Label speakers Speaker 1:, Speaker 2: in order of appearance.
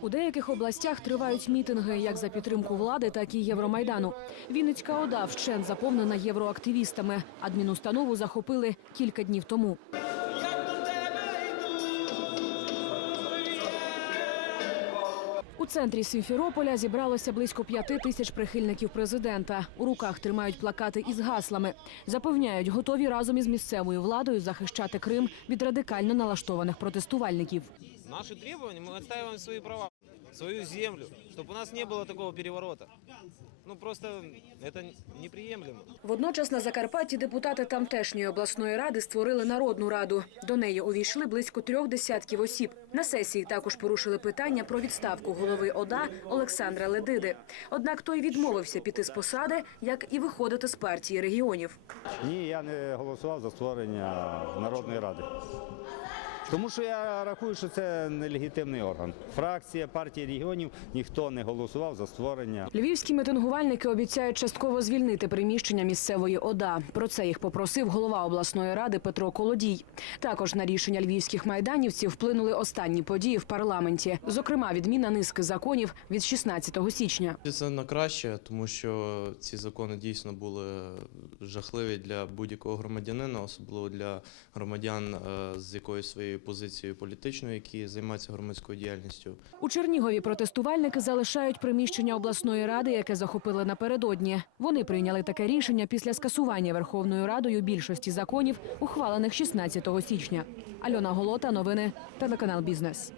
Speaker 1: У деяких областях тривають мітинги як за підтримку влади, так і Євромайдану. Вінницька ОДА вщент заповнена євроактивістами. Адмінустанову захопили кілька днів тому. У центрі Сімферополя зібралося близько п'яти тисяч прихильників президента. У руках тримають плакати із гаслами. Запевняють, готові разом із місцевою владою захищати Крим від радикально налаштованих протестувальників.
Speaker 2: Наши требования, мы отстаиваем свои права, свою землю, чтобы у нас не было такого переворота. Ну просто это неприемлемо.
Speaker 1: Водночас на Закарпатті депутати тамтешньої обласної ради створили народну раду. До неї увійшли близько трьох десятків осіб. На сесії також порушили питання про відставку голови ОДА Олександра Ледиди. Однак той відмовився піти з посади, як і виходити з партії регіонів.
Speaker 3: Ні, я не голосував за створення Народної ради. Тому що я рахую, що це нелегітимний орган. Фракція партії регіонів ніхто не голосував за створення.
Speaker 1: Львівські мітингувальники обіцяють частково звільнити приміщення місцевої ОДА. Про це їх попросив голова обласної ради Петро Колодій. Також на рішення львівських майданівців вплинули останні події в парламенті, зокрема відміна низки законів від 16 січня.
Speaker 4: Це на краще, тому що ці закони дійсно були жахливі для будь-якого громадянина, особливо для громадян е, з якоюсь своєю позицією політичною, які займаються громадською діяльністю.
Speaker 1: У Чернігові протестувальники залишають приміщення обласної ради, яке захопили напередодні. Вони прийняли таке рішення після скасування Верховною Радою більшості законів, ухвалених 16 січня. Альона Голота, новини, телеканал Бізнес.